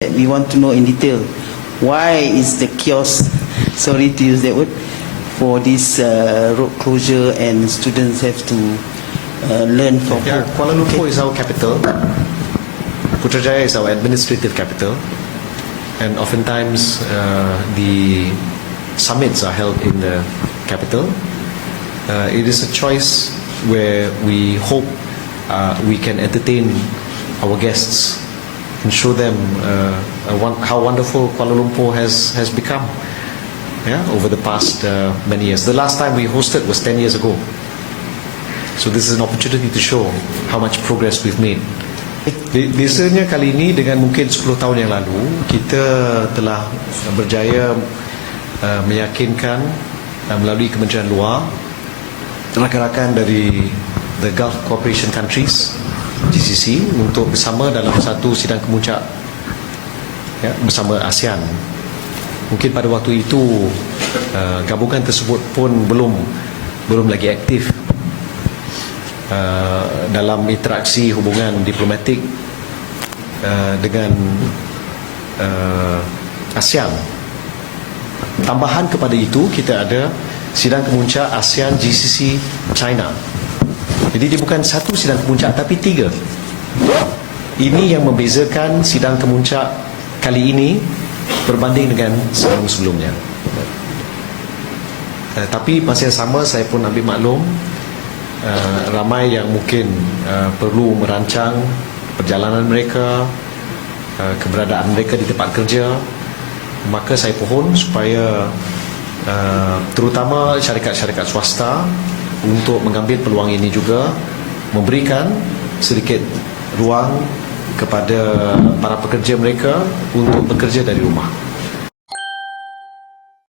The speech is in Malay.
We want to know in detail why is the kiosk, sorry to use that word, for this uh, road closure and students have to uh, learn from Yeah. Kuala Lumpur is our capital. Putrajaya is our administrative capital. And oftentimes uh, the summits are held in the capital. Uh, it is a choice where we hope uh, we can entertain our guests and show them uh, won- how wonderful Kuala Lumpur has, has become yeah, over the past uh, many years. The last time we hosted was 10 years ago. So this is an opportunity to show how much progress we've made. Bi- Biasanya kali ini dengan mungkin 10 tahun yang lalu kita telah berjaya uh, meyakinkan uh, melalui Kementerian Luar rakan-rakan dari the Gulf Cooperation Countries GCC untuk bersama dalam satu sidang kemuncak ya, bersama ASEAN. Mungkin pada waktu itu uh, gabungan tersebut pun belum belum lagi aktif uh, dalam interaksi hubungan diplomatik uh, dengan uh, ASEAN. Tambahan kepada itu kita ada sidang kemuncak ASEAN GCC China. Jadi dia bukan satu sidang kemuncak tapi tiga. Ini yang membezakan sidang kemuncak kali ini berbanding dengan sebelum-sebelumnya. Uh, tapi masa yang sama saya pun ambil maklum uh, ramai yang mungkin uh, perlu merancang perjalanan mereka, uh, keberadaan mereka di tempat kerja. Maka saya pohon supaya uh, terutama syarikat-syarikat swasta untuk mengambil peluang ini juga memberikan sedikit ruang kepada para pekerja mereka untuk bekerja dari rumah.